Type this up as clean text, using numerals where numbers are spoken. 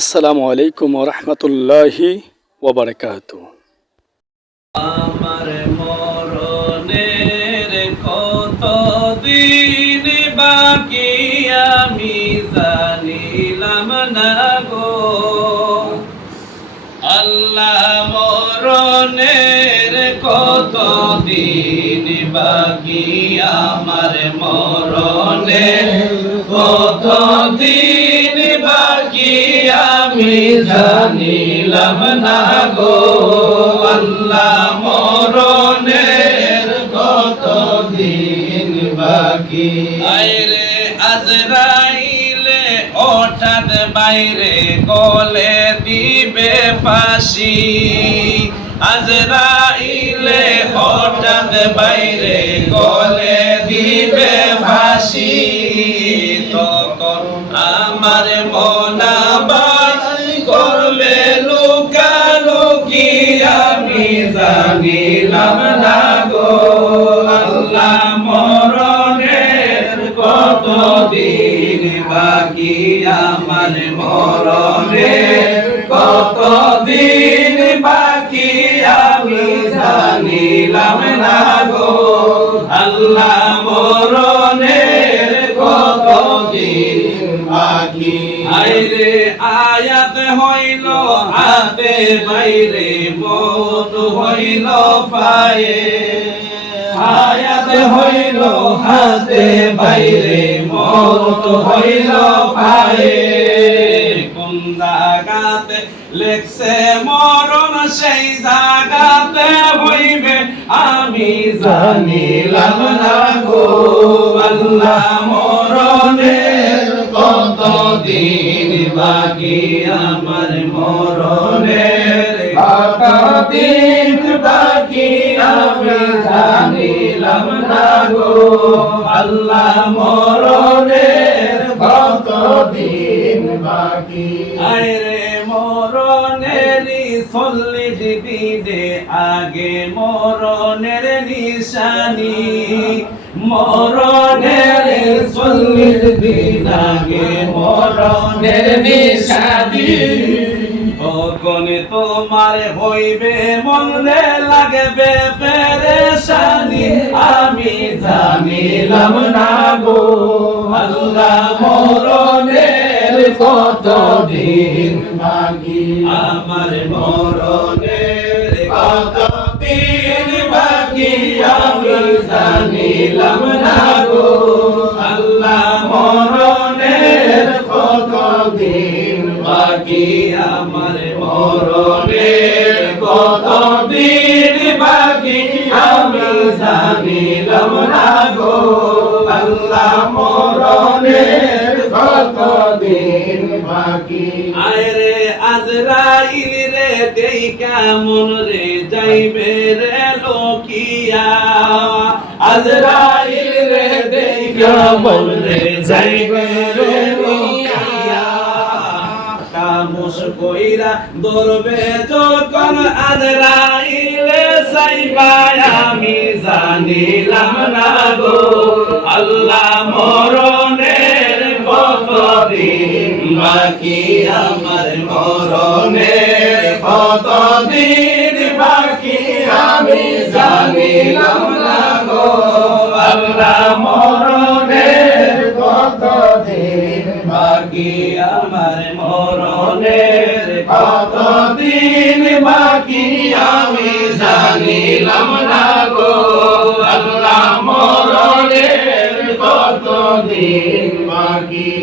আসসালামু আলাইকুম ওরহমতুল্লাহি ওবরাকাতু। আমার মরণের কত দিন বাকি আমি জানিলাম না গো আল্লাহ, মরণের কত দিন বাকি আমার মরণের কত দিন বাকি আমি জানিলাম না গো আল্লাহ, মরণের কত দিন বাকি। আইরে আজরাইলে হঠাৎ বাইরে গলে দিবে ফাঁসি, আজরাইলে হঠাৎ বাইরে গলে দিবে ফাঁসি, তখন আমার মনা বাই করবে লুকালুকি আমি জানিলাম না গো আল্লাহ, মরণের কত দিন বাকি আমার মরণের কত দিন বাকি আমি জানিলাম না গো আল্লাহ, মরণের কত দিন বাকি। আইরে আয়াত হইল হাতে বাইরে মত হইল পায়ে, আয়াত হইল হাতে বাইরে মত হইল পায়ে, কোন জাগাতে লেখছে মরণ সেই জাগাতে হইবে আমি জানিলাম না গো আল্লাহ, মরণের কত দিন বাকি আমার মরণের কত দিন বাকি আমি জানিলাম না গো আল্লাহ, মরণের কত দিন বাকি। আইরে মরণের 40 দিনে আগে মরণের নিশানি, মরণের 40 দিন আগে মরণের নিশানি, তখন তোমার হইবে মনে লাগবে পেরেশানি আমি জানিলাম না গো আল্লাহ, মরণের কত দিন বাকি আমার মরণের কত দিন বাকি আমি জানিলাম না গো আল্লাহ, মরণের কত দিন বাকি আমার মরণের কত দিন বাকি আমি জানিলাম না গো আল্লাহ, মরণের কত দিন বাকি। আরে আজরাইল রে দেই কেমন রে যাইবে রে লোকিয়া, আজরাইল রে দেই কেমন রে যাইবে রে লোকিয়া, কামুস কইরা ধরবে যখন আজরাইলে চাইবা আমি জানিলাম না গো আল্লাহ, মরণের কত দিন বাকি আমার মরণের কত দিন বাকি আমি জানিলাম না গো আল্লাহ, মরণের কত দিন বাকি আমার মরণের কত দিন বাকি আমি জানিলাম না গো আল্লাহ, মরণের কত দিন বাকি।